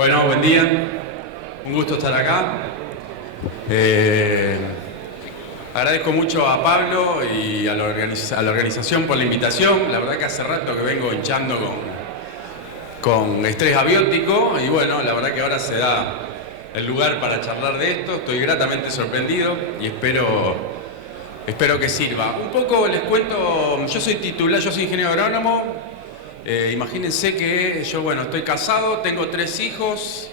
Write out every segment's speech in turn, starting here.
Bueno, buen día. Un gusto estar acá. Agradezco mucho a Pablo y a la organización por la invitación. La verdad que hace rato que vengo hinchando con estrés abiótico y bueno, la verdad que ahora se da el lugar para charlar de esto. Estoy gratamente sorprendido y espero que sirva. Un poco les cuento, yo soy ingeniero agrónomo. Imagínense que yo, bueno, estoy casado, tengo 3 hijos,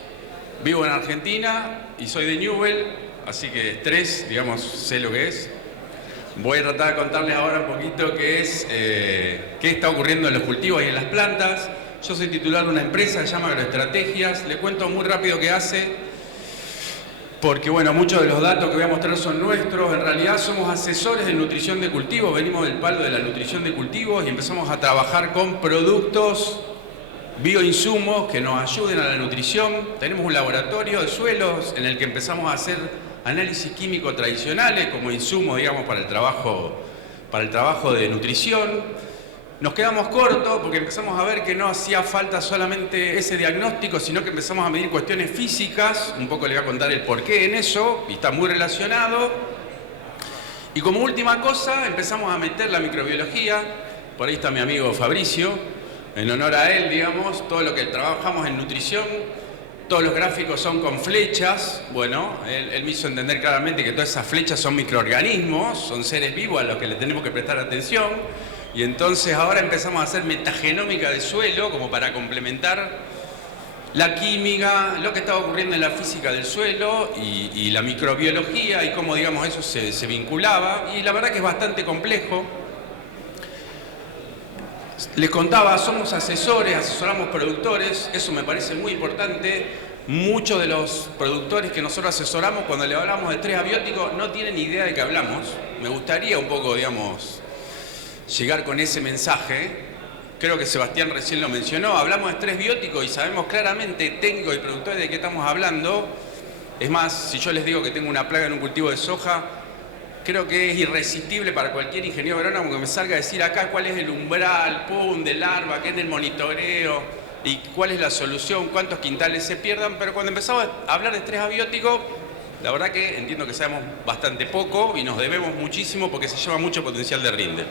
vivo en Argentina y soy de Newell, así que estrés, digamos, sé lo que es. Voy a tratar de contarles ahora un poquito qué está ocurriendo en los cultivos y en las plantas. Yo soy titular de una empresa que se llama Agroestrategias. Le cuento muy rápido qué hace, porque bueno, muchos de los datos que voy a mostrar son nuestros. En realidad somos asesores de nutrición de cultivos, venimos del palo de la nutrición de cultivos y empezamos a trabajar con productos, bioinsumos que nos ayuden a la nutrición. Tenemos un laboratorio de suelos en el que empezamos a hacer análisis químicos tradicionales como insumos, digamos, para el trabajo de nutrición. Nos quedamos cortos porque empezamos a ver que no hacía falta solamente ese diagnóstico, sino que empezamos a medir cuestiones físicas. Un poco le voy a contar el porqué en eso, y está muy relacionado. Y como última cosa, empezamos a meter la microbiología. Por ahí está mi amigo Fabricio, en honor a él, digamos, todo lo que trabajamos en nutrición. Todos los gráficos son con flechas. Bueno, él me hizo entender claramente que todas esas flechas son microorganismos, son seres vivos a los que le tenemos que prestar atención. Y entonces ahora empezamos a hacer metagenómica de suelo como para complementar la química, lo que estaba ocurriendo en la física del suelo y la microbiología y cómo, digamos, eso se vinculaba. Y la verdad que es bastante complejo. Les contaba, somos asesores, asesoramos productores, eso me parece muy importante. Muchos de los productores que nosotros asesoramos, cuando le hablamos de estrés abiótico, no tienen idea de qué hablamos. Me gustaría un poco, digamos, llegar con ese mensaje. Creo que Sebastián recién lo mencionó. Hablamos de estrés biótico y sabemos claramente, técnicos y productores, de qué estamos hablando. Es más, si yo les digo que tengo una plaga en un cultivo de soja, creo que es irresistible para cualquier ingeniero agrónomo que me salga a decir acá cuál es el umbral, de larva, qué es el monitoreo y cuál es la solución, cuántos quintales se pierdan. Pero cuando empezamos a hablar de estrés abiótico, la verdad que entiendo que sabemos bastante poco y nos debemos muchísimo porque se lleva mucho potencial de rinde.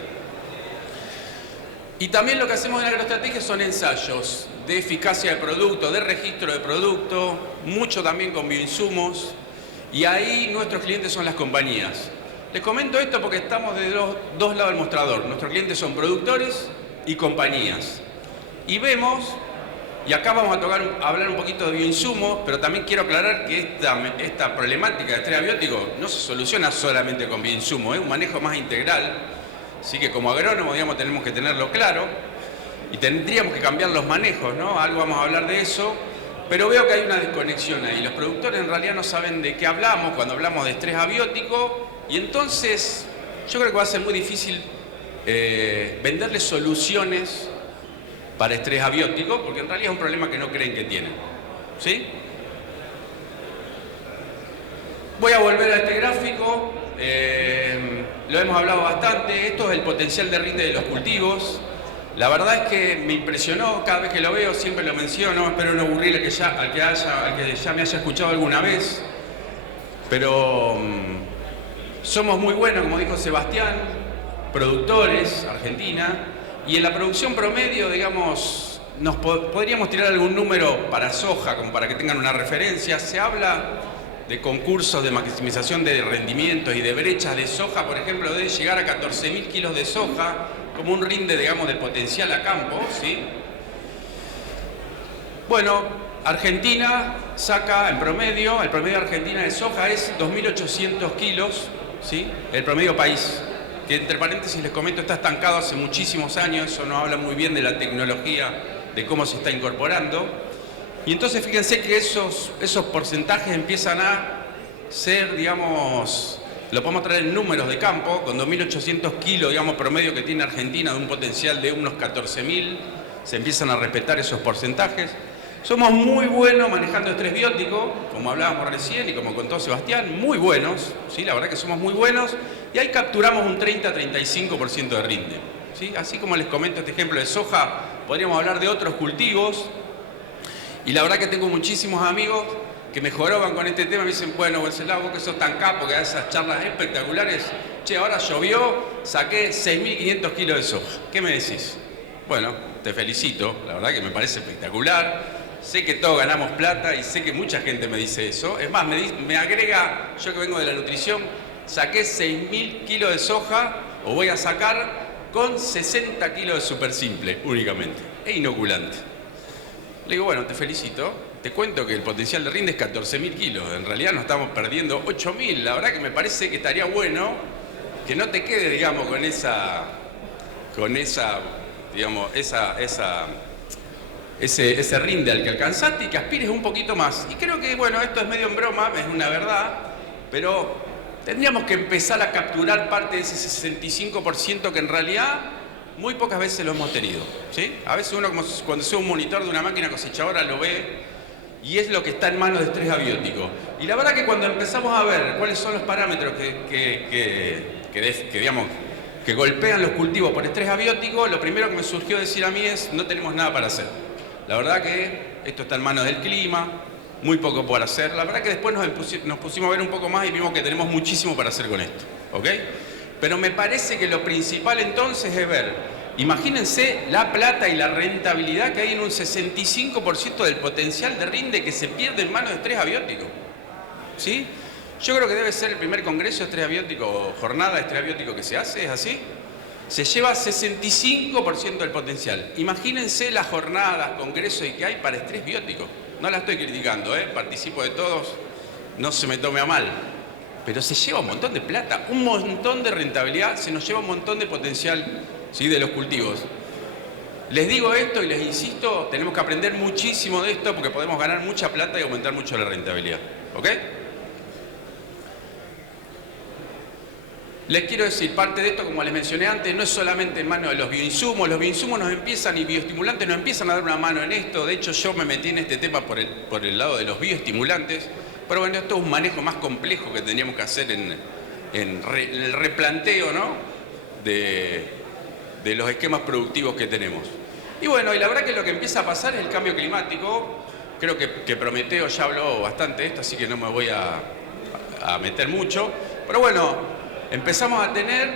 Y también lo que hacemos en Agroestrategia son ensayos de eficacia de producto, de registro de producto, mucho también con bioinsumos, y ahí nuestros clientes son las compañías. Les comento esto porque estamos de los dos lados del mostrador. Nuestros clientes son productores y compañías. Y vemos, y acá vamos a hablar un poquito de bioinsumos, pero también quiero aclarar que esta problemática de estrés abiótico no se soluciona solamente con bioinsumos, es un manejo más integral. Así que como agrónomos, digamos, tenemos que tenerlo claro y tendríamos que cambiar los manejos, ¿no? Algo vamos a hablar de eso, pero veo que hay una desconexión ahí. Los productores en realidad no saben de qué hablamos cuando hablamos de estrés abiótico y entonces yo creo que va a ser muy difícil venderles soluciones para estrés abiótico porque en realidad es un problema que no creen que tienen, ¿sí? Voy a volver a este gráfico. Lo hemos hablado bastante. Esto es el potencial de rinde de los cultivos. La verdad es que me impresionó cada vez que lo veo, siempre lo menciono, espero no aburrir al que ya me haya escuchado alguna vez. Pero somos muy buenos, como dijo Sebastián, productores, Argentina, y en la producción promedio, digamos, podríamos tirar algún número para soja, como para que tengan una referencia. Se habla de concursos de maximización de rendimientos y de brechas de soja, por ejemplo, de llegar a 14.000 kilos de soja como un rinde, digamos, del potencial a campo, ¿sí? Bueno, Argentina saca en promedio, el promedio de Argentina de soja es 2.800 kilos, ¿sí? El promedio país, que entre paréntesis les comento está estancado hace muchísimos años, eso nos habla muy bien de la tecnología, de cómo se está incorporando. Y entonces fíjense que esos porcentajes empiezan a ser, digamos, lo podemos traer en números de campo, con 2.800 kilos, digamos, promedio que tiene Argentina de un potencial de unos 14.000, se empiezan a respetar esos porcentajes. Somos muy buenos manejando estrés biótico, como hablábamos recién y como contó Sebastián, muy buenos, ¿sí? La verdad que somos muy buenos y ahí capturamos un 30-35% de rinde, ¿sí? Así como les comento este ejemplo de soja, podríamos hablar de otros cultivos. Y la verdad que tengo muchísimos amigos que me joroban con este tema, me dicen, bueno, Wenceslao, vos que sos tan capo, que das esas charlas espectaculares, che, ahora llovió, saqué 6.500 kilos de soja. ¿Qué me decís? Bueno, te felicito, la verdad que me parece espectacular. Sé que todos ganamos plata y sé que mucha gente me dice eso. Es más, me agrega, yo que vengo de la nutrición, saqué 6.000 kilos de soja, o voy a sacar con 60 kilos de super simple únicamente, e inoculante. Le digo, bueno, te felicito. Te cuento que el potencial de rinde es 14.000 kilos. En realidad nos estamos perdiendo 8.000. La verdad que me parece que estaría bueno que no te quedes, digamos, con ese rinde al que alcanzaste y que aspires un poquito más. Y creo que, bueno, esto es medio en broma, es una verdad, pero tendríamos que empezar a capturar parte de ese 65% que en realidad muy pocas veces lo hemos tenido, ¿sí? A veces uno, como cuando sea un monitor de una máquina cosechadora, lo ve y es lo que está en manos de estrés abiótico. Y la verdad que cuando empezamos a ver cuáles son los parámetros que golpean los cultivos por estrés abiótico, lo primero que me surgió decir a mí es, no tenemos nada para hacer. La verdad que esto está en manos del clima, muy poco por hacer. La verdad que después nos pusimos a ver un poco más y vimos que tenemos muchísimo para hacer con esto, ¿ok? Pero me parece que lo principal entonces es ver, imagínense la plata y la rentabilidad que hay en un 65% del potencial de rinde que se pierde en manos de estrés abiótico, ¿sí? Yo creo que debe ser el primer congreso de estrés abiótico o jornada de estrés abiótico que se hace, ¿es así? Se lleva 65% del potencial. Imagínense las jornadas, congresos que hay para estrés biótico. No la estoy criticando, participo de todos, no se me tome a mal. Pero se lleva un montón de plata, un montón de rentabilidad, se nos lleva un montón de potencial, ¿sí?, de los cultivos. Les digo esto y les insisto, tenemos que aprender muchísimo de esto porque podemos ganar mucha plata y aumentar mucho la rentabilidad, ¿ok? Les quiero decir, parte de esto, como les mencioné antes, no es solamente en manos de los bioinsumos nos empiezan y bioestimulantes nos empiezan a dar una mano en esto. De hecho, yo me metí en este tema por el lado de los bioestimulantes. Pero bueno, esto es un manejo más complejo que tendríamos que hacer en el replanteo, ¿no?, de los esquemas productivos que tenemos. Y bueno, y la verdad que lo que empieza a pasar es el cambio climático. Creo que Prometeo ya habló bastante de esto, así que no me voy a meter mucho. Pero bueno, empezamos a tener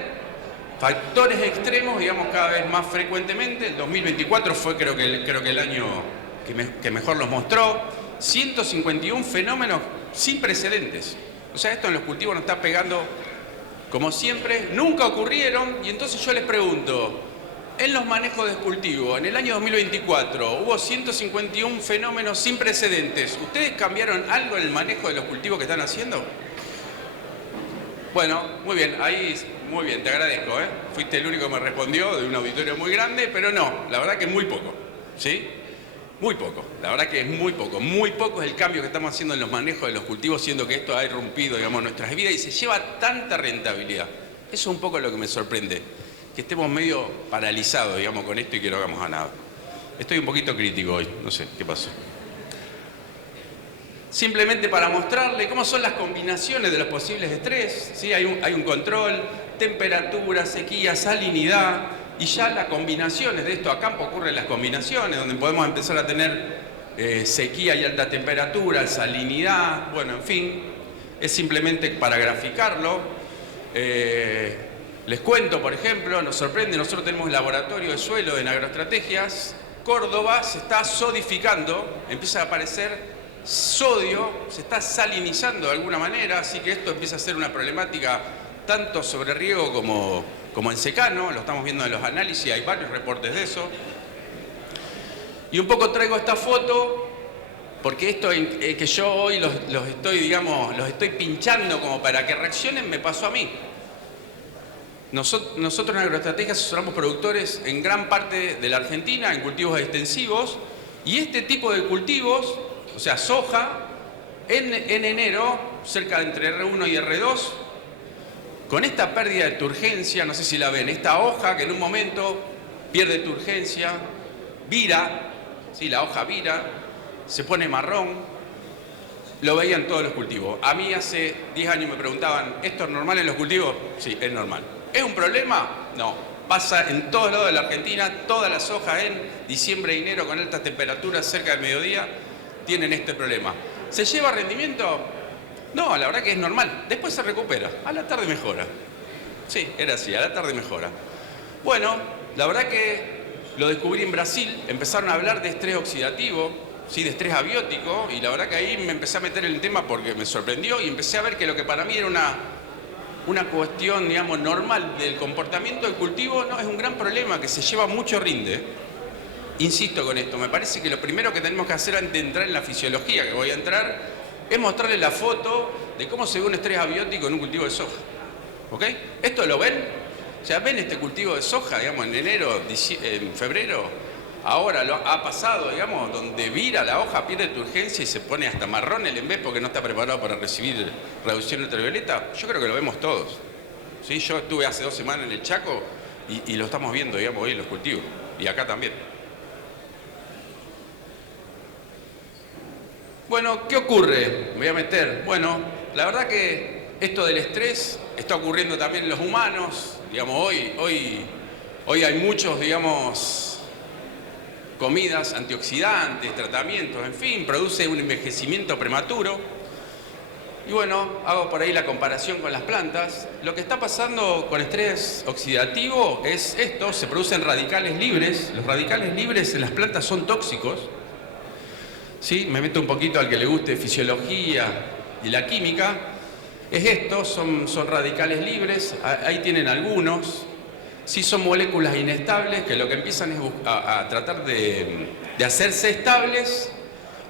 factores extremos, digamos, cada vez más frecuentemente. El 2024 fue creo que el año que mejor los mostró. 151 fenómenos sin precedentes. O sea, esto en los cultivos nos está pegando como siempre, nunca ocurrieron. Y entonces yo les pregunto, en los manejos de cultivo, en el año 2024 hubo 151 fenómenos sin precedentes. ¿Ustedes cambiaron algo en el manejo de los cultivos que están haciendo? Bueno, muy bien, ahí, muy bien, te agradezco, Fuiste el único que me respondió de un auditorio muy grande, pero no, la verdad que es muy poco, ¿sí? Muy poco, la verdad que es muy poco. Muy poco es el cambio que estamos haciendo en los manejos de los cultivos, siendo que esto ha irrumpido, digamos, nuestras vidas y se lleva tanta rentabilidad. Eso es un poco lo que me sorprende, que estemos medio paralizados, digamos, con esto y que no hagamos a nada. Estoy un poquito crítico hoy, no sé qué pasó. Simplemente para mostrarle cómo son las combinaciones de los posibles estrés, ¿sí? Hay un control, temperatura, sequía, salinidad. Y ya las combinaciones de esto, a campo ocurren las combinaciones, donde podemos empezar a tener sequía y alta temperatura, salinidad, bueno, en fin, es simplemente para graficarlo. Les cuento, por ejemplo, nos sorprende, nosotros tenemos laboratorio de suelo en agroestrategias. Córdoba se está sodificando, empieza a aparecer sodio, se está salinizando de alguna manera, así que esto empieza a ser una problemática tanto sobre riego como en secano, lo estamos viendo en los análisis, hay varios reportes de eso. Y un poco traigo esta foto porque esto que yo hoy los estoy pinchando como para que reaccionen, me pasó a mí. Nosotros en Agroestrategia asesoramos productores en gran parte de la Argentina, en cultivos extensivos, y este tipo de cultivos, o sea, soja, en enero, cerca de entre R1 y R2, con esta pérdida de turgencia, no sé si la ven, esta hoja que en un momento pierde turgencia, vira, ¿sí? La hoja vira, se pone marrón, lo veían todos los cultivos. A mí hace 10 años me preguntaban, ¿esto es normal en los cultivos? Sí, es normal. ¿Es un problema? No. Pasa en todos lados de la Argentina, todas las hojas en diciembre y enero con altas temperaturas cerca del mediodía. tienen este problema. ¿Se lleva rendimiento? No, la verdad que es normal. Después se recupera. A la tarde mejora. Sí, era así, a la tarde mejora. Bueno, la verdad que lo descubrí en Brasil. Empezaron a hablar de estrés oxidativo, ¿sí? De estrés abiótico. Y la verdad que ahí me empecé a meter en el tema porque me sorprendió y empecé a ver que lo que para mí era una cuestión, digamos, normal del comportamiento del cultivo, no, es un gran problema que se lleva mucho rinde. Insisto con esto, me parece que lo primero que tenemos que hacer antes de entrar en la fisiología, que voy a entrar, es mostrarle la foto de cómo se ve un estrés abiótico en un cultivo de soja. ¿Ok? ¿Esto lo ven? O sea, ven este cultivo de soja, digamos, en enero, en febrero, ahora lo ha pasado, digamos, donde vira la hoja, pierde turgencia y se pone hasta marrón el embés porque no está preparado para recibir radiación ultravioleta. Yo creo que lo vemos todos. ¿Sí? Yo estuve hace 2 semanas en el Chaco y lo estamos viendo, digamos, hoy en los cultivos. Y acá también. Bueno, ¿qué ocurre? Me voy a meter. Bueno, la verdad que esto del estrés está ocurriendo también en los humanos. Digamos, hoy hay muchos, digamos, comidas antioxidantes, tratamientos, en fin, produce un envejecimiento prematuro. Y bueno, hago por ahí la comparación con las plantas. Lo que está pasando con estrés oxidativo es esto, se producen radicales libres. Los radicales libres en las plantas son tóxicos. ¿Sí? Me meto un poquito al que le guste fisiología y la química. Es esto, son radicales libres, ahí tienen algunos. Sí, son moléculas inestables que lo que empiezan es a tratar de hacerse estables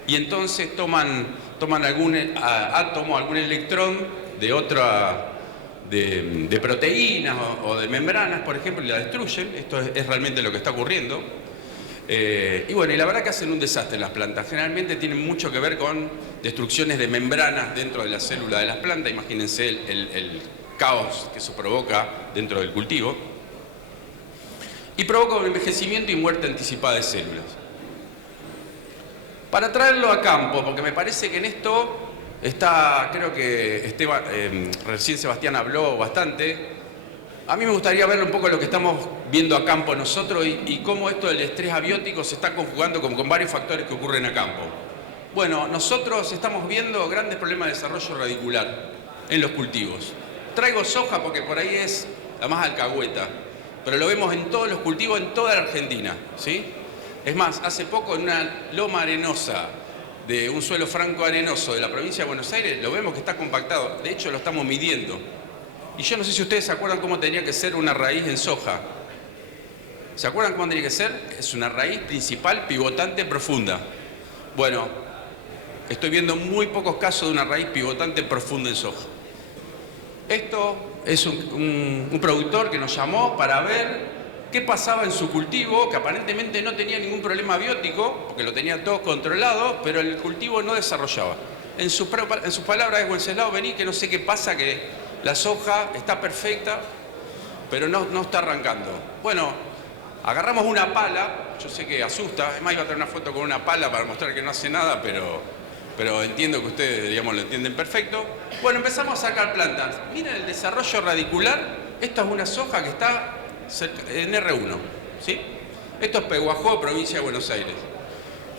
y entonces toman algún átomo, algún electrón de otra, de proteínas o de membranas, por ejemplo, y la destruyen. Esto es realmente lo que está ocurriendo. Y bueno, y la verdad que hacen un desastre las plantas. Generalmente tienen mucho que ver con destrucciones de membranas dentro de la célula de las plantas. Imagínense el caos que eso provoca dentro del cultivo. Y provoca un envejecimiento y muerte anticipada de células. Para traerlo a campo, porque me parece que en esto está, creo que recién Sebastián habló bastante. A mí me gustaría ver un poco lo que estamos viendo a campo nosotros y cómo esto del estrés abiótico se está conjugando con varios factores que ocurren a campo. Bueno, nosotros estamos viendo grandes problemas de desarrollo radicular en los cultivos. Traigo soja porque por ahí es la más alcahueta, pero lo vemos en todos los cultivos en toda la Argentina, ¿sí? Es más, hace poco en una loma arenosa de un suelo franco arenoso de la provincia de Buenos Aires, lo vemos que está compactado. De hecho, lo estamos midiendo. Y yo no sé si ustedes se acuerdan cómo tenía que ser una raíz en soja. ¿Se acuerdan cómo tenía que ser? Es una raíz principal pivotante profunda. Bueno, estoy viendo muy pocos casos de una raíz pivotante profunda en soja. Esto es un productor que nos llamó para ver qué pasaba en su cultivo, que aparentemente no tenía ningún problema biótico, porque lo tenía todo controlado, pero el cultivo no desarrollaba. En sus palabras es: Wenceslao, vení, que no sé qué pasa, que la soja está perfecta, pero no está arrancando. Bueno, agarramos una pala, yo sé que asusta, además iba a traer una foto con una pala para mostrar que no hace nada, pero entiendo que ustedes, digamos, lo entienden perfecto. Bueno, empezamos a sacar plantas. Miren el desarrollo radicular. Esto es una soja que está en R1, ¿sí? Esto es Peguajó, provincia de Buenos Aires.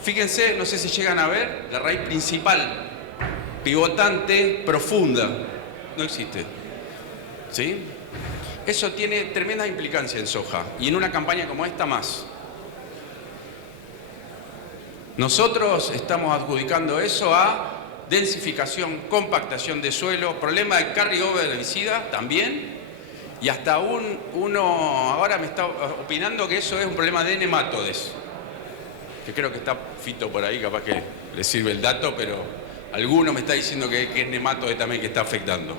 Fíjense, no sé si llegan a ver, la raíz principal, pivotante, profunda. No existe, ¿sí? Eso tiene tremenda implicancia en soja y en una campaña como esta más. Nosotros estamos adjudicando eso a densificación, compactación de suelo, problema de carryover herbicida también, y hasta uno ahora me está opinando que eso es un problema de nematodes, que creo que está Fito por ahí, capaz que le sirve el dato, pero alguno me está diciendo que es nematode también que está afectando.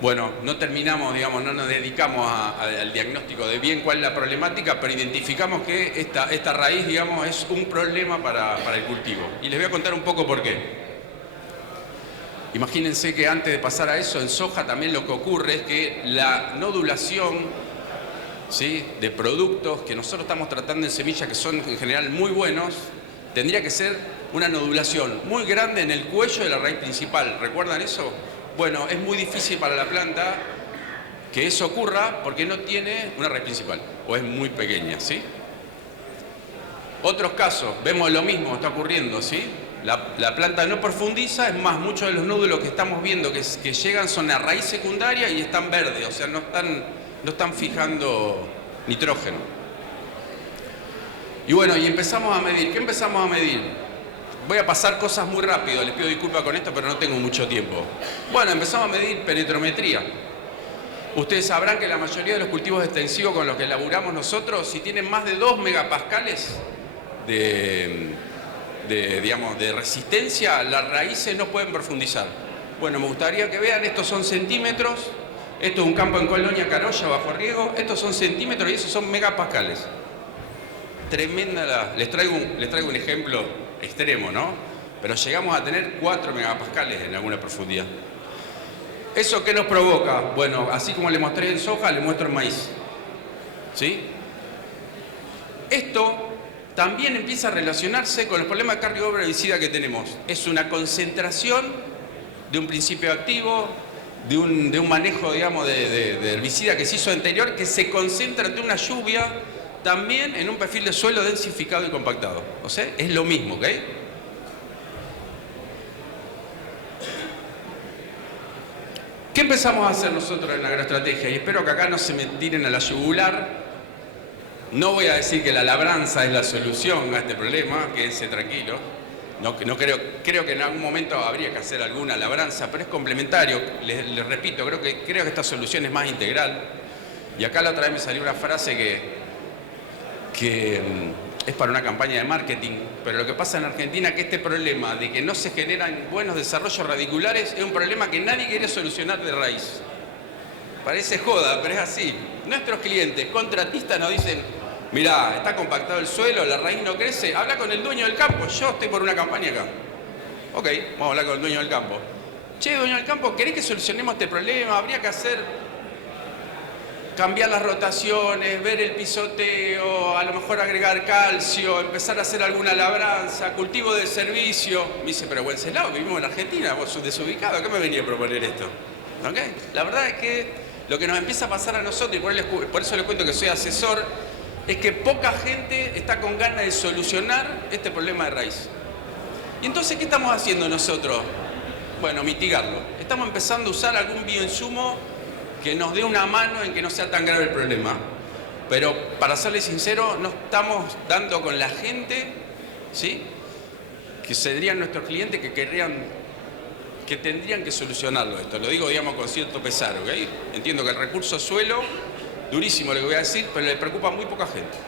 Bueno, no terminamos, digamos, no nos dedicamos al diagnóstico de bien cuál es la problemática, pero identificamos que esta raíz, digamos, es un problema para el cultivo. Y les voy a contar un poco por qué. Imagínense que antes de pasar a eso, en soja también lo que ocurre es que la nodulación, ¿sí?, de productos que nosotros estamos tratando en semillas que son en general muy buenos, tendría que ser una nodulación muy grande en el cuello de la raíz principal. ¿Recuerdan eso? Bueno, es muy difícil para la planta que eso ocurra porque no tiene una raíz principal o es muy pequeña, ¿sí? Otros casos, vemos lo mismo, está ocurriendo, ¿sí? La planta no profundiza, es más, muchos de los nódulos que estamos viendo que llegan son a raíz secundaria y están verdes, o sea, no están fijando nitrógeno. Y bueno, y empezamos a medir. ¿Qué empezamos a medir? Voy a pasar cosas muy rápido, les pido disculpas con esto, pero no tengo mucho tiempo. Bueno, empezamos a medir penetrometría. Ustedes sabrán que la mayoría de los cultivos extensivos con los que laburamos nosotros, si tienen más de 2 megapascales de resistencia, las raíces no pueden profundizar. Bueno, me gustaría que vean, estos son centímetros, esto es un campo en Colonia Carolla bajo riego, estos son centímetros y esos son megapascales. Tremenda les traigo un ejemplo extremo, ¿no? Pero llegamos a tener 4 megapascales en alguna profundidad. ¿Eso qué nos provoca? Bueno, así como le mostré en soja, le muestro en maíz. ¿Sí? Esto también empieza a relacionarse con los problemas de carga obra herbicida que tenemos. Es una concentración de un principio activo, de un manejo, digamos, de herbicida que se hizo anterior, que se concentra ante una lluvia, también en un perfil de suelo densificado y compactado. O sea, es lo mismo, ¿ok? ¿Qué empezamos a hacer nosotros en la agroestrategia? Y espero que acá no se me tiren a la yugular. No voy a decir que la labranza es la solución a este problema, quédense tranquilos. No creo que en algún momento habría que hacer alguna labranza, pero es complementario. Les repito, creo que esta solución es más integral. Y acá la otra vez me salió una frase que es para una campaña de marketing, pero lo que pasa en Argentina es que este problema de que no se generan buenos desarrollos radiculares es un problema que nadie quiere solucionar de raíz. Parece joda, pero es así. Nuestros clientes contratistas nos dicen: mirá, está compactado el suelo, la raíz no crece, habla con el dueño del campo, yo estoy por una campaña acá. Ok, vamos a hablar con el dueño del campo. Che, dueño del campo, ¿querés que solucionemos este problema? Habría que cambiar las rotaciones, ver el pisoteo, a lo mejor agregar calcio, empezar a hacer alguna labranza, cultivo de servicio. Me dice: pero Wenceslao, vivimos en Argentina, vos sos desubicado, ¿a qué me venía a proponer esto? ¿Ok? La verdad es que lo que nos empieza a pasar a nosotros, y por eso les cuento que soy asesor, es que poca gente está con ganas de solucionar este problema de raíz. Y entonces, ¿qué estamos haciendo nosotros? Bueno, mitigarlo. Estamos empezando a usar algún bioinsumo que nos dé una mano en que no sea tan grave el problema. Pero, para serles sincero, no estamos dando con la gente, ¿sí?, que serían nuestros clientes que tendrían que solucionarlo esto. Lo digo, digamos, con cierto pesar, ¿ok? Entiendo que el recurso suelo, durísimo lo que voy a decir, pero le preocupa a muy poca gente.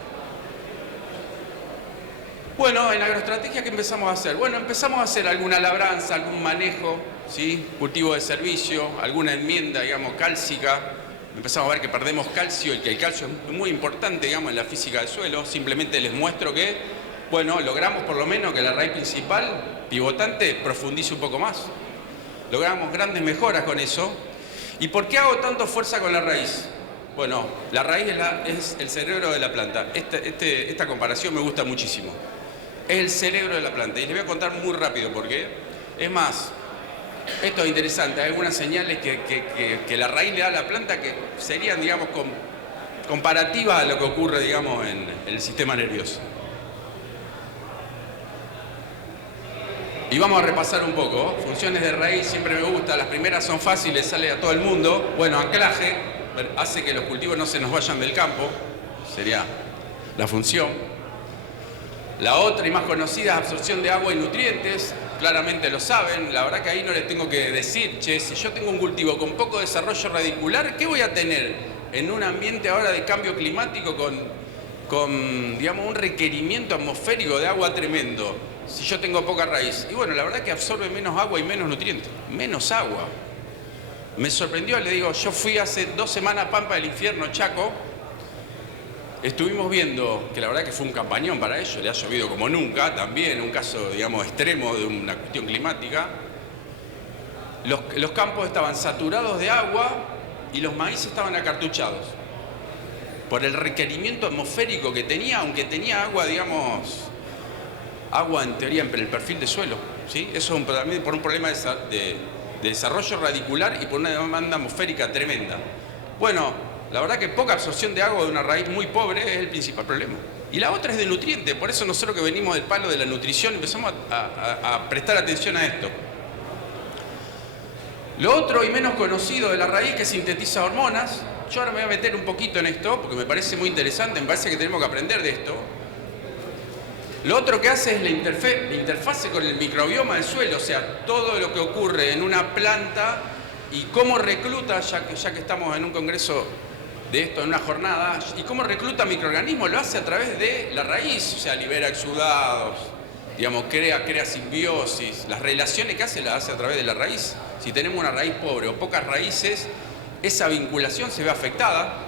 Bueno, en la agroestrategia, ¿qué empezamos a hacer? Bueno, empezamos a hacer alguna labranza, algún manejo, ¿sí?, cultivo de servicio, alguna enmienda, digamos, cálcica. Empezamos a ver que perdemos calcio y que el calcio es muy importante, digamos, en la física del suelo. Simplemente les muestro que, bueno, logramos por lo menos que la raíz principal, pivotante, profundice un poco más. Logramos grandes mejoras con eso. ¿Y por qué hago tanto fuerza con la raíz? Bueno, la raíz es el cerebro de la planta. Esta comparación me gusta muchísimo. Es el cerebro de la planta. Y les voy a contar muy rápido por qué. Es más, esto es interesante. Hay algunas señales que la raíz le da a la planta que serían, digamos, comparativas a lo que ocurre, digamos, en el sistema nervioso. Y vamos a repasar un poco. Funciones de raíz siempre me gusta. Las primeras son fáciles, sale a todo el mundo. Bueno, anclaje, hace que los cultivos no se nos vayan del campo. Sería la función. La otra y más conocida es absorción de agua y nutrientes. Claramente lo saben. La verdad que ahí no les tengo que decir: che, si yo tengo un cultivo con poco desarrollo radicular, ¿qué voy a tener en un ambiente ahora de cambio climático con digamos, un requerimiento atmosférico de agua tremendo, si yo tengo poca raíz? Y bueno, la verdad que absorbe menos agua y menos nutrientes. Menos agua. Me sorprendió, le digo, yo fui hace 2 semanas a Pampa del Infierno, Chaco. Estuvimos viendo que la verdad que fue un campañón para ellos, le ha llovido como nunca, también un caso, digamos, extremo de una cuestión climática. Los campos estaban saturados de agua y los maíces estaban acartuchados por el requerimiento atmosférico que tenía, aunque tenía agua, digamos, agua en teoría en el perfil de suelo, ¿sí? Eso también por un problema de desarrollo radicular y por una demanda atmosférica tremenda. Bueno, la verdad que poca absorción de agua de una raíz muy pobre es el principal problema. Y la otra es de nutriente, por eso nosotros que venimos del palo de la nutrición empezamos a prestar atención a esto. Lo otro y menos conocido de la raíz que sintetiza hormonas, yo ahora me voy a meter un poquito en esto porque me parece muy interesante, me parece que tenemos que aprender de esto. Lo otro que hace es la interfase con el microbioma del suelo, o sea, todo lo que ocurre en una planta y cómo recluta, ya que estamos en un congreso de esto, en una jornada, y cómo recluta microorganismos, lo hace a través de la raíz, o sea, libera exudados, digamos, crea simbiosis, las relaciones que hace las hace a través de la raíz. Si tenemos una raíz pobre o pocas raíces, esa vinculación se ve afectada.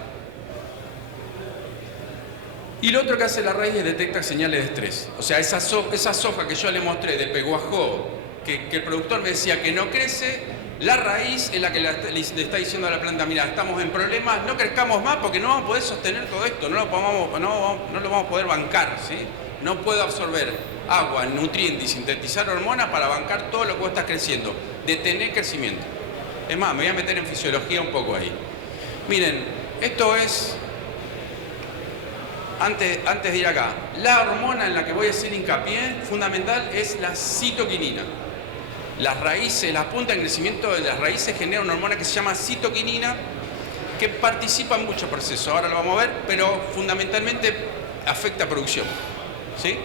Y lo otro que hace la raíz es detectar señales de estrés. O sea, esa soja que yo le mostré de peguajó, que el productor me decía que no crece, la raíz es la que le está diciendo a la planta, mira, estamos en problemas, no crezcamos más porque no vamos a poder sostener todo esto, no lo vamos a poder bancar, ¿sí? No puedo absorber agua, nutrientes y sintetizar hormonas para bancar todo lo que vos estás creciendo. Detener crecimiento. Es más, me voy a meter en fisiología un poco ahí. Miren, esto es... Antes de ir acá, la hormona en la que voy a hacer hincapié fundamental es la citoquinina. Las raíces, la punta en crecimiento de las raíces genera una hormona que se llama citoquinina que participa en muchos procesos, ahora lo vamos a ver, pero fundamentalmente afecta a producción, ¿sí?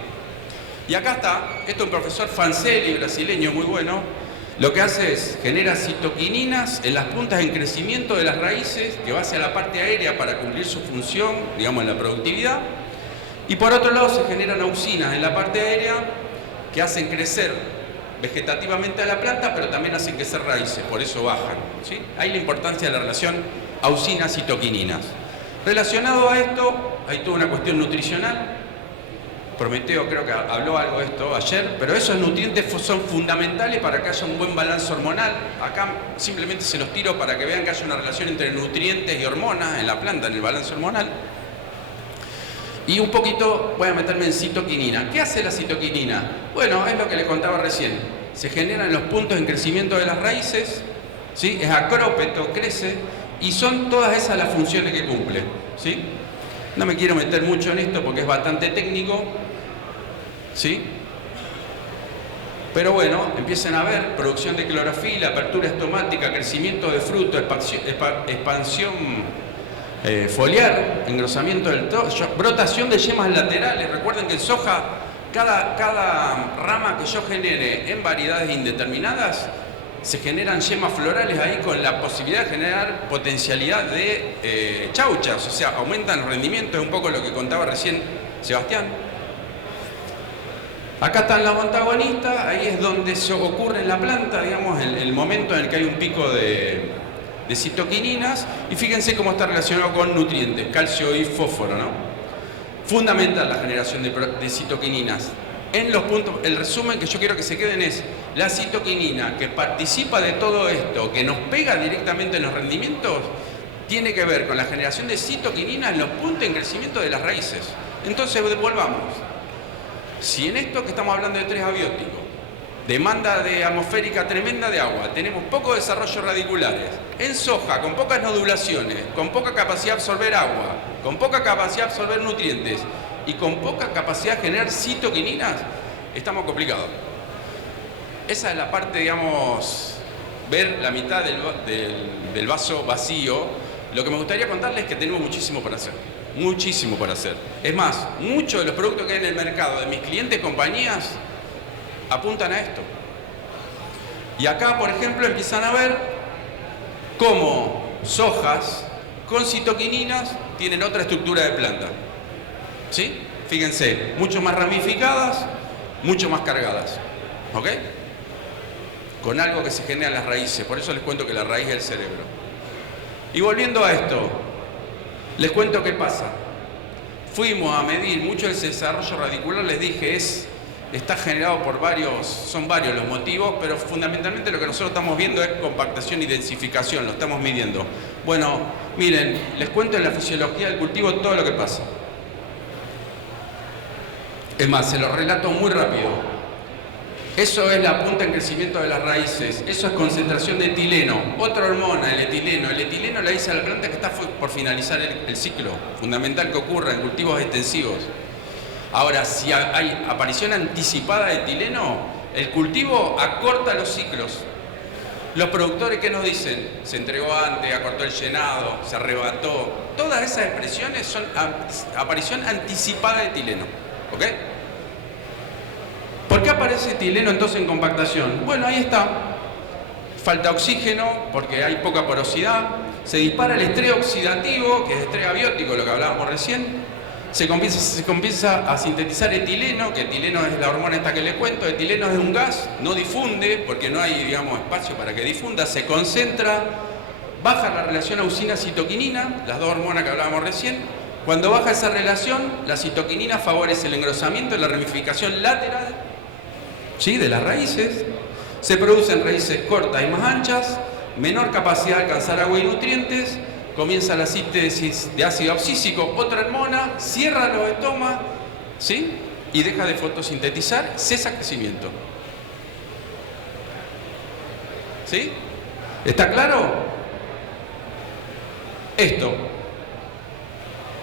Y acá está, esto es un profesor Fancelli, brasileño, muy bueno, lo que hace es, genera citoquininas en las puntas en crecimiento de las raíces, que va hacia la parte aérea para cumplir su función, digamos, en la productividad, y por otro lado se generan auxinas en la parte aérea que hacen crecer vegetativamente a la planta, pero también hacen crecer raíces, por eso bajan, ¿sí? Hay la importancia de la relación auxinas-citoquininas. Relacionado a esto, hay toda una cuestión nutricional. Prometeo creo que habló algo de esto ayer, pero esos nutrientes son fundamentales para que haya un buen balance hormonal. Acá simplemente se los tiro para que vean que haya una relación entre nutrientes y hormonas en la planta, en el balance hormonal. Y un poquito voy a meterme en citoquinina. ¿Qué hace la citoquinina? Bueno, es lo que les contaba recién. Se generan los puntos en crecimiento de las raíces, ¿sí? Es acrópeto, crece, y son todas esas las funciones que cumple, ¿sí? No me quiero meter mucho en esto porque es bastante técnico, ¿sí? Pero bueno, empiezan a ver producción de clorofila, apertura estomática, crecimiento de fruto, expansión foliar, engrosamiento del tallo, brotación de yemas laterales. Recuerden que en soja, cada rama que yo genere en variedades indeterminadas, se generan yemas florales ahí con la posibilidad de generar potencialidad de chauchas, o sea, aumentan el rendimiento, es un poco lo que contaba recién Sebastián. Acá están los antagonistas, ahí es donde se ocurre en la planta, digamos, el momento en el que hay un pico de citoquininas, y fíjense cómo está relacionado con nutrientes, calcio y fósforo, ¿no? Fundamental la generación de citoquininas. En los puntos, el resumen que yo quiero que se queden es la citoquinina que participa de todo esto, que nos pega directamente en los rendimientos, tiene que ver con la generación de citoquinina en los puntos en crecimiento de las raíces. Entonces, volvamos. Si en esto que estamos hablando de estrés abiótico, demanda de atmosférica tremenda de agua, tenemos poco desarrollo radiculares, en soja, con pocas nodulaciones, con poca capacidad de absorber agua, con poca capacidad de absorber nutrientes y con poca capacidad de generar citoquininas, estamos complicados. Esa es la parte, digamos, ver la mitad del vaso vacío. Lo que me gustaría contarles es que tenemos muchísimo para hacer. Muchísimo para hacer. Es más, muchos de los productos que hay en el mercado de mis clientes y compañías apuntan a esto. Y acá, por ejemplo, empiezan a ver cómo sojas con citoquininas tienen otra estructura de planta. ¿Sí? Fíjense, mucho más ramificadas, mucho más cargadas. ¿Ok? Con algo que se genera en las raíces. Por eso les cuento que la raíz es el cerebro. Y volviendo a esto, les cuento qué pasa. Fuimos a medir mucho ese desarrollo radicular, les dije, está generado por son varios los motivos, pero fundamentalmente lo que nosotros estamos viendo es compactación y densificación, lo estamos midiendo. Bueno, miren, les cuento en la fisiología del cultivo todo lo que pasa. Es más, se lo relato muy rápido. Eso es la punta en crecimiento de las raíces, eso es concentración de etileno, otra hormona, el etileno. El etileno le dice a la planta que está por finalizar el ciclo, fundamental que ocurra en cultivos extensivos. Ahora, si hay aparición anticipada de etileno, el cultivo acorta los ciclos. Los productores, ¿qué nos dicen? Se entregó antes, acortó el llenado, se arrebató. Todas esas expresiones son aparición anticipada de etileno. ¿Ok? ¿Por qué aparece etileno entonces en compactación? Bueno, ahí está. Falta oxígeno porque hay poca porosidad. Se dispara el estrés oxidativo, que es estrés abiótico, lo que hablábamos recién. Se comienza a sintetizar etileno, que etileno es la hormona esta que les cuento. Etileno es un gas, no difunde, porque no hay, digamos, espacio para que difunda. Se concentra, baja la relación auxina-citoquinina, las dos hormonas que hablábamos recién. Cuando baja esa relación, la citoquinina favorece el engrosamiento y la ramificación lateral, ¿sí?, de las raíces. Se producen raíces cortas y más anchas, menor capacidad de alcanzar agua y nutrientes. Comienza la síntesis de ácido abscísico, otra hormona, cierra los estomas, ¿sí?, y deja de fotosintetizar, cesa crecimiento. ¿Sí? ¿Está claro? Esto.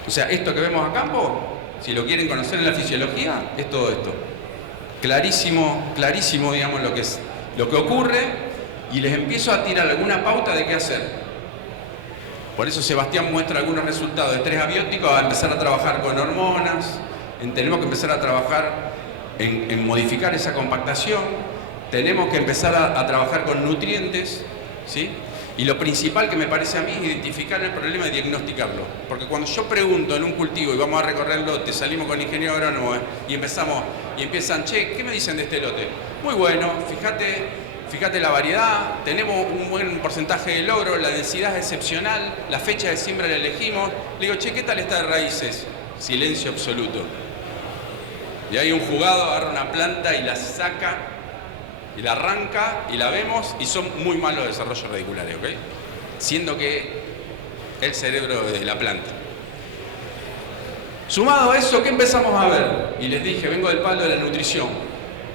O sea, esto que vemos a campo, si lo quieren conocer en la fisiología, es todo esto. Clarísimo, clarísimo, digamos, lo que ocurre, y les empiezo a tirar alguna pauta de qué hacer. Por eso Sebastián muestra algunos resultados de estrés abiótico, a empezar a trabajar con hormonas, tenemos que empezar a trabajar en modificar esa compactación, tenemos que empezar a trabajar con nutrientes, ¿sí? Y lo principal que me parece a mí es identificar el problema y diagnosticarlo. Porque cuando yo pregunto en un cultivo y vamos a recorrer el lote, salimos con ingeniero agrónomo y empiezan, che, ¿qué me dicen de este lote? Muy bueno, fíjate la variedad, tenemos un buen porcentaje de logro, la densidad es excepcional, la fecha de siembra la elegimos. Le digo, che, ¿qué tal está de raíces? Silencio absoluto. Y hay un jugado, agarra una planta y la saca, y la arranca, y la vemos, y son muy malos desarrollos radiculares, ¿ok? Siendo que el cerebro de la planta. Sumado a eso, ¿qué empezamos a ver? Y les dije, vengo del palo de la nutrición.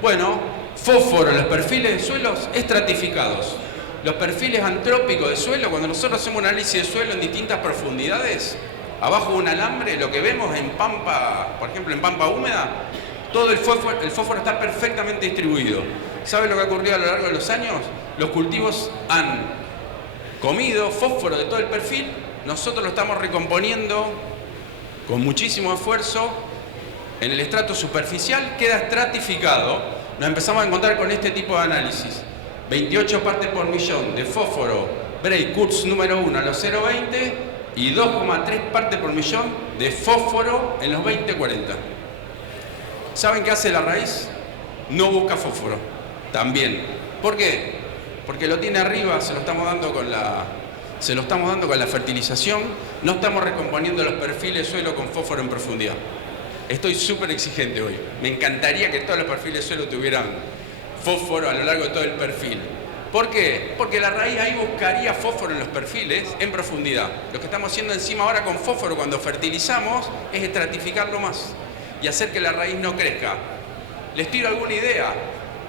Bueno, fósforo en los perfiles de suelos estratificados. Los perfiles antrópicos de suelo, cuando nosotros hacemos un análisis de suelo en distintas profundidades, abajo de un alambre, lo que vemos en pampa, por ejemplo en pampa húmeda, todo el fósforo está perfectamente distribuido. ¿Saben lo que ha ocurrido a lo largo de los años? Los cultivos han comido fósforo de todo el perfil, nosotros lo estamos recomponiendo con muchísimo esfuerzo en el estrato superficial, queda estratificado. Nos empezamos a encontrar con este tipo de análisis. 28 partes por millón de fósforo Bray Kurtz número 1 a los 0,20 y 2,3 partes por millón de fósforo en los 20-40. ¿Saben qué hace la raíz? No busca fósforo. También. ¿Por qué? Porque lo tiene arriba, se lo estamos dando con la fertilización, no estamos recomponiendo los perfiles de suelo con fósforo en profundidad. Estoy súper exigente hoy. Me encantaría que todos los perfiles de suelo tuvieran fósforo a lo largo de todo el perfil. ¿Por qué? Porque la raíz ahí buscaría fósforo en los perfiles en profundidad. Lo que estamos haciendo encima ahora con fósforo cuando fertilizamos es estratificarlo más y hacer que la raíz no crezca. ¿Les tiro alguna idea?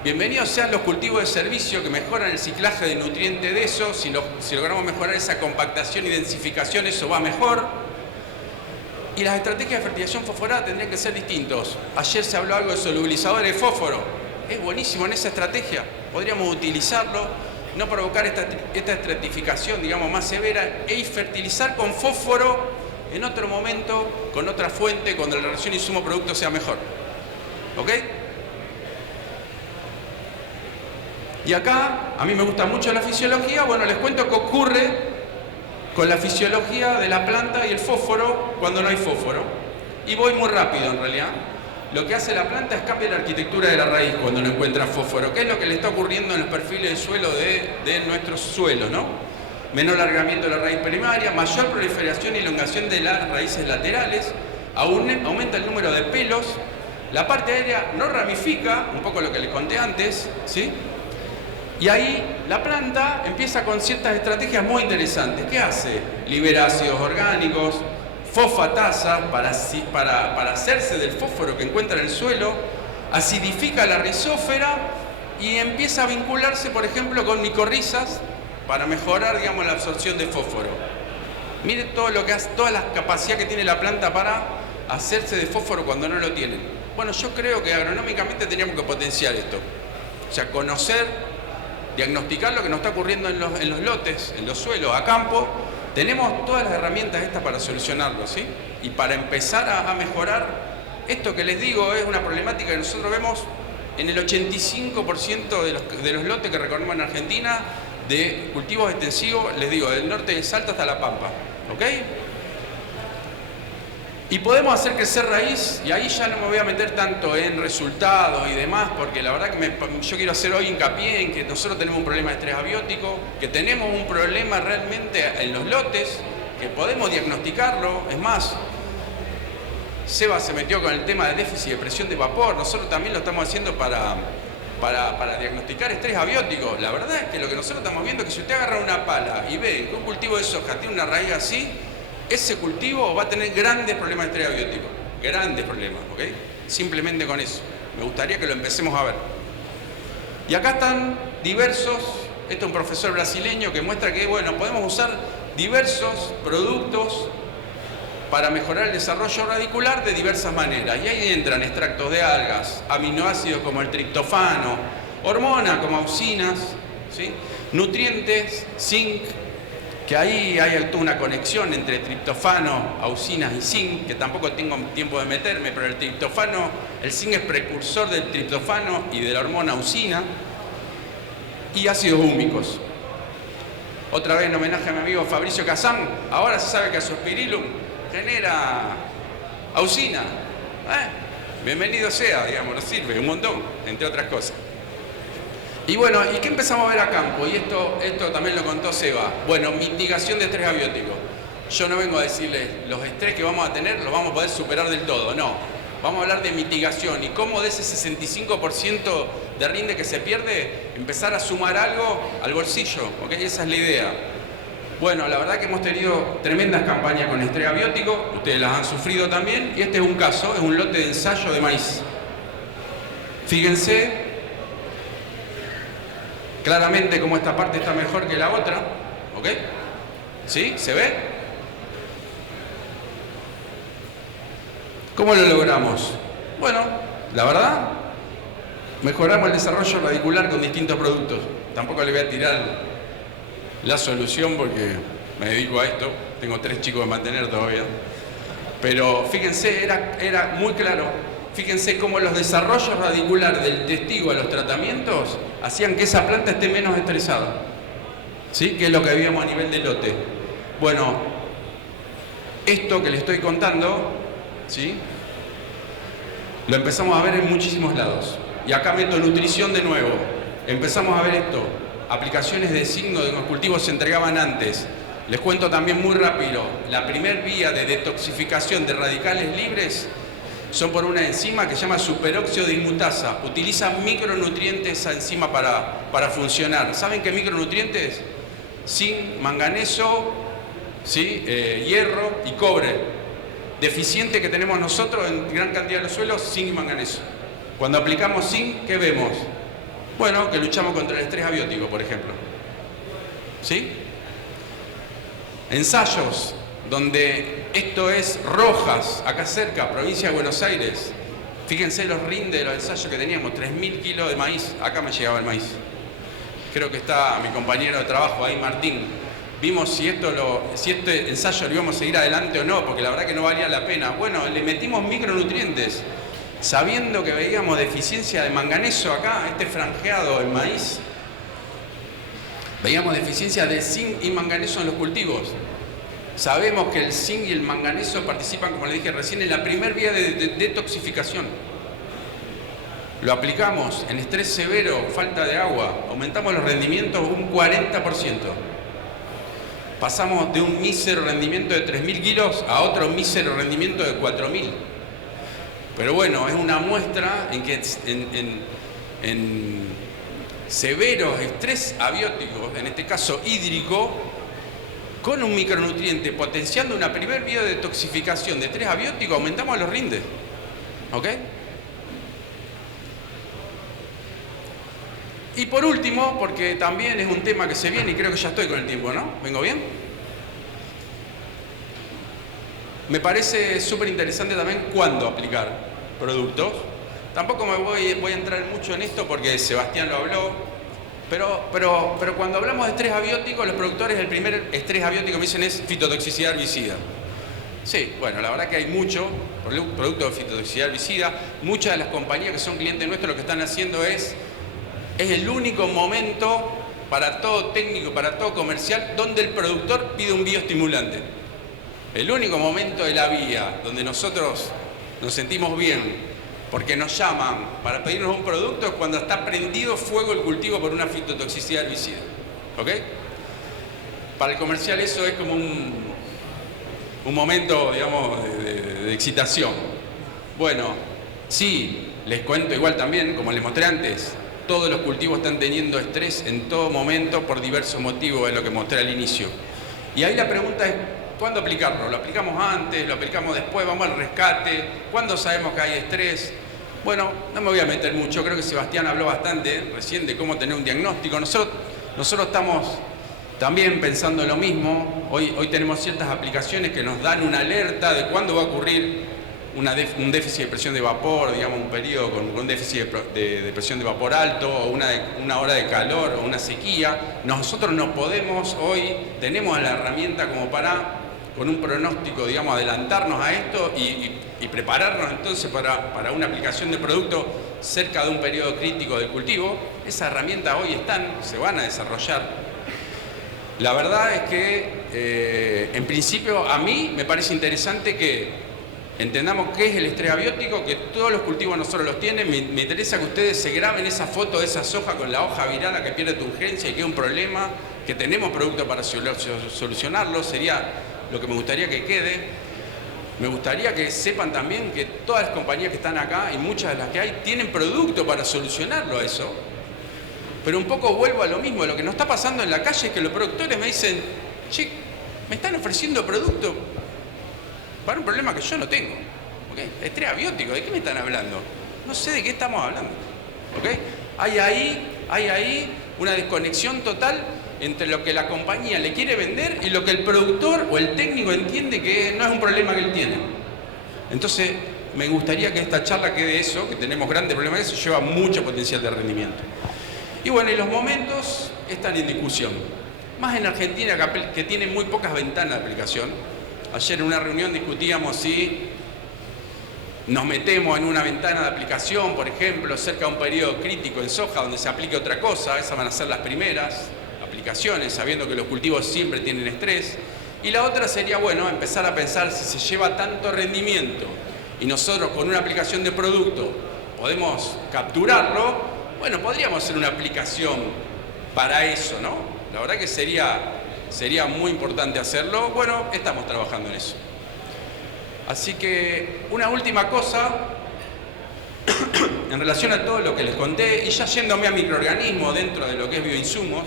Bienvenidos sean los cultivos de servicio que mejoran el ciclaje de nutrientes de eso. Si logramos mejorar esa compactación y densificación, eso va mejor. Y las estrategias de fertilización fosforada tendrían que ser distintos. Ayer se habló algo de solubilizadores de fósforo. Es buenísimo en esa estrategia. Podríamos utilizarlo, no provocar esta estratificación, digamos, más severa, y fertilizar con fósforo en otro momento, con otra fuente, cuando la relación insumo-producto sea mejor. ¿Ok? Y acá, a mí me gusta mucho la fisiología. Bueno, les cuento qué ocurre con la fisiología de la planta y el fósforo cuando no hay fósforo. Y voy muy rápido en realidad. Lo que hace la planta es cambiar la arquitectura de la raíz cuando no encuentra fósforo. ¿Qué es lo que le está ocurriendo en los perfiles de suelo de nuestros suelos, ¿no? Menor alargamiento de la raíz primaria, mayor proliferación y elongación de las raíces laterales, aumenta el número de pelos, la parte aérea no ramifica, un poco lo que les conté antes, ¿sí? Y ahí la planta empieza con ciertas estrategias muy interesantes. ¿Qué hace? Libera ácidos orgánicos, fosfatasa para hacerse del fósforo que encuentra en el suelo, acidifica la rizósfera y empieza a vincularse, por ejemplo, con micorrizas para mejorar, digamos, la absorción de fósforo. Mire todo lo que hace, toda la capacidad que tiene la planta para hacerse de fósforo cuando no lo tienen. Bueno, yo creo que agronómicamente teníamos que potenciar esto. O sea, conocer, diagnosticar lo que nos está ocurriendo en los lotes, en los suelos, a campo. Tenemos todas las herramientas estas para solucionarlo, ¿sí? Y para empezar a mejorar, esto que les digo es una problemática que nosotros vemos en el 85% de los lotes que recorremos en Argentina, de cultivos extensivos, les digo, del norte del Salta hasta La Pampa, ¿ok? Y podemos hacer crecer raíz, y ahí ya no me voy a meter tanto en resultados y demás, porque la verdad que yo quiero hacer hoy hincapié en que nosotros tenemos un problema de estrés abiótico, que tenemos un problema realmente en los lotes, que podemos diagnosticarlo. Es más, Seba se metió con el tema de déficit de presión de vapor, nosotros también lo estamos haciendo para diagnosticar estrés abiótico. La verdad es que lo que nosotros estamos viendo es que si usted agarra una pala y ve que un cultivo de soja tiene una raíz así, ese cultivo va a tener grandes problemas de estrés abiótico. Grandes problemas, ¿ok? Simplemente con eso. Me gustaría que lo empecemos a ver. Y acá están diversos, este es un profesor brasileño que muestra que, bueno, podemos usar diversos productos para mejorar el desarrollo radicular de diversas maneras. Y ahí entran extractos de algas, aminoácidos como el triptofano, hormonas como auxinas, ¿sí? Nutrientes, zinc, que ahí hay toda una conexión entre triptofano, auxinas y zinc, que tampoco tengo tiempo de meterme, pero el triptofano, el zinc es precursor del triptofano y de la hormona auxina, y ácidos húmicos. Otra vez en homenaje a mi amigo Fabricio Kazán, ahora se sabe que Azospirillum genera auxina. Bienvenido sea, digamos, nos sirve un montón, entre otras cosas. Y bueno, ¿y qué empezamos a ver a campo? Y esto también lo contó Seba. Bueno, mitigación de estrés abiótico. Yo no vengo a decirles los estrés que vamos a tener los vamos a poder superar del todo, no. Vamos a hablar de mitigación y cómo de ese 65% de rinde que se pierde, empezar a sumar algo al bolsillo, ¿ok? Esa es la idea. Bueno, la verdad que hemos tenido tremendas campañas con estrés abiótico, ustedes las han sufrido también, y este es un caso, es un lote de ensayo de maíz. Fíjense claramente cómo esta parte está mejor que la otra, ¿ok? ¿Sí? ¿Se ve? ¿Cómo lo logramos? Bueno, la verdad, mejoramos el desarrollo radicular con distintos productos. Tampoco le voy a tirar la solución porque me dedico a esto, tengo 3 chicos de mantener todavía. Pero fíjense, era muy claro. Fíjense cómo los desarrollos radiculares del testigo a los tratamientos hacían que esa planta esté menos estresada, ¿sí? Que es lo que veíamos a nivel de lote. Bueno, esto que les estoy contando, ¿sí? Lo empezamos a ver en muchísimos lados. Y acá meto nutrición de nuevo. Empezamos a ver esto. Aplicaciones de signo de que los cultivos se entregaban antes. Les cuento también muy rápido. La primer vía de detoxificación de radicales libres son por una enzima que se llama superóxido de inmutasa. Utiliza micronutrientes esa enzima para funcionar. ¿Saben qué micronutrientes? Zinc, manganeso, ¿sí? Hierro y cobre. Deficiente que tenemos nosotros en gran cantidad de los suelos, zinc y manganeso. Cuando aplicamos zinc, ¿qué vemos? Bueno, que luchamos contra el estrés abiótico, por ejemplo. ¿Sí? Ensayos donde esto es Rojas, acá cerca, provincia de Buenos Aires. Fíjense los rindes de los ensayos que teníamos, 3.000 kilos de maíz. Acá me llegaba el maíz. Creo que está mi compañero de trabajo ahí, Martín. Vimos si este ensayo lo íbamos a seguir adelante o no, porque la verdad que no valía la pena. Bueno, le metimos micronutrientes, sabiendo que veíamos deficiencia de manganeso acá, este franjeado en maíz. Veíamos deficiencia de zinc y manganeso en los cultivos. Sabemos que el zinc y el manganeso participan, como le dije recién, en la primera vía de detoxificación. Lo aplicamos en estrés severo, falta de agua, aumentamos los rendimientos un 40%. Pasamos de un mísero rendimiento de 3.000 kilos a otro mísero rendimiento de 4.000. Pero bueno, es una muestra en que en severos estrés abióticos, en este caso hídrico, con un micronutriente potenciando una primer vía de detoxificación de estrés abiótico, aumentamos los rindes. ¿Ok? Y por último, porque también es un tema que se viene y creo que ya estoy con el tiempo, ¿no? ¿Vengo bien? Me parece súper interesante también cuándo aplicar. productos. Tampoco voy a entrar mucho en esto porque Sebastián lo habló, pero cuando hablamos de estrés abiótico, los productores, el primer estrés abiótico me dicen es fitotoxicidad herbicida. Sí, bueno, la verdad que hay mucho producto de fitotoxicidad herbicida. Muchas de las compañías que son clientes nuestros lo que están haciendo es el único momento para todo técnico, para todo comercial, donde el productor pide un bioestimulante. El único momento de la vía donde nosotros nos sentimos bien porque nos llaman para pedirnos un producto es cuando está prendido fuego el cultivo por una fitotoxicidad herbicida. ¿Ok? Para el comercial eso es como un momento, digamos, de excitación. Bueno, sí, les cuento igual también, como les mostré antes, todos los cultivos están teniendo estrés en todo momento por diversos motivos, es lo que mostré al inicio. Y ahí la pregunta es, ¿cuándo aplicarlo? ¿Lo aplicamos antes? ¿Lo aplicamos después? ¿Vamos al rescate? ¿Cuándo sabemos que hay estrés? Bueno, no me voy a meter mucho, creo que Sebastián habló bastante recién de cómo tener un diagnóstico. Nosotros estamos también pensando lo mismo. Hoy tenemos ciertas aplicaciones que nos dan una alerta de cuándo va a ocurrir un déficit de presión de vapor, digamos un periodo con un déficit de presión de vapor alto, o una hora de calor, o una sequía. Nosotros no podemos hoy, tenemos la herramienta como para, con un pronóstico, digamos, adelantarnos a esto y prepararnos entonces para una aplicación de producto cerca de un periodo crítico del cultivo. Esas herramientas hoy se van a desarrollar. La verdad es que, en principio, a mí me parece interesante que entendamos qué es el estrés abiótico, que todos los cultivos nosotros los tienen. Me interesa que ustedes se graben esa foto de esa soja con la hoja virada que pierde turgencia y que es un problema, que tenemos producto para solucionarlo. Sería lo que me gustaría que quede. Me gustaría que sepan también que todas las compañías que están acá y muchas de las que hay tienen producto para solucionarlo a eso. Pero un poco vuelvo a lo mismo, lo que nos está pasando en la calle es que los productores me dicen, che, me están ofreciendo producto para un problema que yo no tengo. ¿Okay? Estrés abiótico, ¿de qué me están hablando? No sé de qué estamos hablando. ¿Okay? Hay ahí una desconexión total entre lo que la compañía le quiere vender y lo que el productor o el técnico entiende que no es un problema que él tiene. Entonces, me gustaría que esta charla quede eso, que tenemos grandes problemas, eso lleva mucho potencial de rendimiento. Y bueno, y los momentos están en discusión. Más en Argentina, que tiene muy pocas ventanas de aplicación. Ayer en una reunión discutíamos si nos metemos en una ventana de aplicación, por ejemplo, cerca de un periodo crítico en soja donde se aplique otra cosa. Esas van a ser las primeras aplicaciones, sabiendo que los cultivos siempre tienen estrés. Y la otra sería, bueno, empezar a pensar si se lleva tanto rendimiento y nosotros con una aplicación de producto podemos capturarlo. Bueno, podríamos hacer una aplicación para eso, ¿no? La verdad que sería muy importante hacerlo. Bueno, estamos trabajando en eso. Así que una última cosa en relación a todo lo que les conté y ya yéndome a microorganismos dentro de lo que es bioinsumos.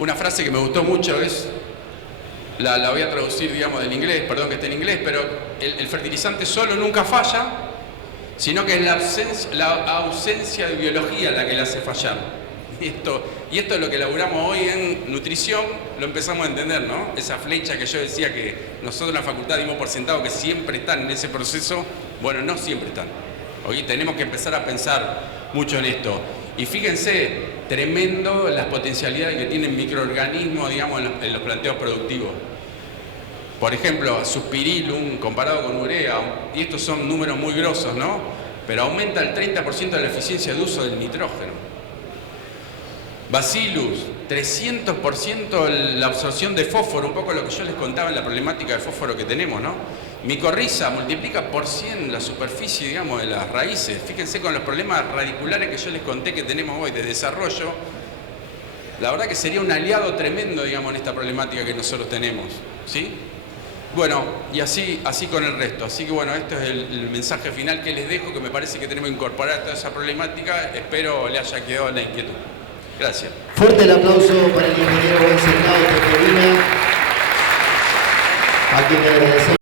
Una frase que me gustó mucho es, la voy a traducir, digamos, del inglés, perdón que esté en inglés, pero el fertilizante solo nunca falla, sino que es la ausencia de biología la que le hace fallar. Y esto es lo que elaboramos hoy en nutrición, lo empezamos a entender, ¿no? Esa flecha que yo decía que nosotros en la facultad dimos por sentado que siempre están en ese proceso, bueno, no siempre están. Hoy tenemos que empezar a pensar mucho en esto. Y fíjense, tremendo las potencialidades que tienen microorganismos, digamos, en los planteos productivos. Por ejemplo, Suspirillum comparado con urea, y estos son números muy grosos, ¿no? Pero aumenta el 30% de la eficiencia de uso del nitrógeno. Bacillus, 300% la absorción de fósforo, un poco lo que yo les contaba en la problemática de fósforo que tenemos, ¿no? Micorriza multiplica por 100 la superficie, digamos, de las raíces. Fíjense con los problemas radiculares que yo les conté que tenemos hoy de desarrollo. La verdad que sería un aliado tremendo, digamos, en esta problemática que nosotros tenemos, ¿sí? Bueno, y así con el resto. Así que bueno, este es el mensaje final que les dejo, que me parece que tenemos que incorporar toda esa problemática. Espero le haya quedado la inquietud. Gracias. Fuerte el aplauso para el ingeniero Wenceslao Teferina, a quien le agradecemos.